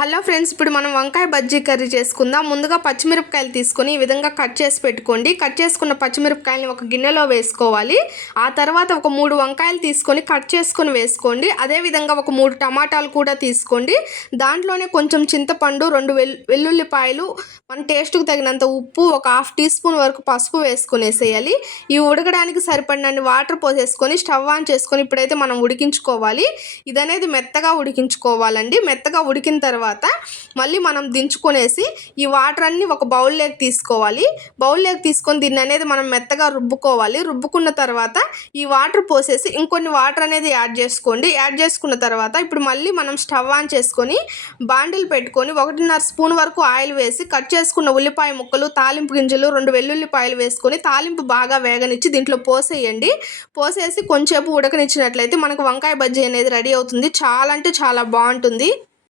Hello friends, ఇప్పుడు మనం వంకాయ బజ్జీ కర్రీ చేసుకుందాం. ముందుగా పచ్చిమిరపకాయలు తీసుకొని ఈ విధంగా కట్ చేసి పెట్టుకోండి. కట్ చేసుకున్న పచ్చిమిరపకాయలని ఒక గిన్నెలో వేసుకోవాలి. ఆ తర్వాత ఒక 3 వంకాయలు తీసుకొని కట్ చేసుకొని వేసుకోండి. అదేవిధంగా ఒక 3 టమాటాలు కూడా తీసుకోండి. దాంట్లోనే కొంచెం చింతపండు, 2 వెల్లుల్లిపాయలు, మన టేస్ట్కి తగినంత ఉప్పు, ఒక ½ టీ స్పూన్ వరకు పసుపు వేసుకునేసేయాలి. ఇవి ఉడకడానికి సరిపడినన్ని వాటర్ పోసేసుకొని స్టవ్ ఆన్ చేసుకొని ఇప్పుడైతే మనం ఉడికించుకోవాలి. ఇదనేది మెత్తగా ఉడికించుకోవాలండి. మెత్తగా ఉడికిన తర్వాత మళ్ళీ మనం దించుకొనేసి ఈ వాటర్ అన్ని ఒక బౌల్లోకి తీసుకోవాలి. బౌల్లోకి తీసుకొని దీన్ని అనేది మనం మెత్తగా రుబ్బుకోవాలి. రుబ్బుకున్న తర్వాత ఈ వాటర్ పోసేసి ఇంకొన్ని వాటర్ అనేది యాడ్ చేసుకోండి. యాడ్ చేసుకున్న తర్వాత ఇప్పుడు మళ్ళీ మనం స్టవ్ ఆన్ చేసుకొని బాండిల్ పెట్టుకొని 1.5 స్పూన్ వరకు ఆయిల్ వేసి కట్ చేసుకున్న ఉల్లిపాయ ముక్కలు, తాలింపు గింజలు, 2 వెల్లుల్లిపాయలు వేసుకొని తాలింపు బాగా వేగనిచ్చి దీంట్లో పోసేయండి. పోసేసి కొంచెంసేపు ఉడకనిచ్చినట్లయితే మనకు వంకాయ బజ్జీ అనేది రెడీ అవుతుంది. చాలా అంటే చాలా బాగుంటుంది.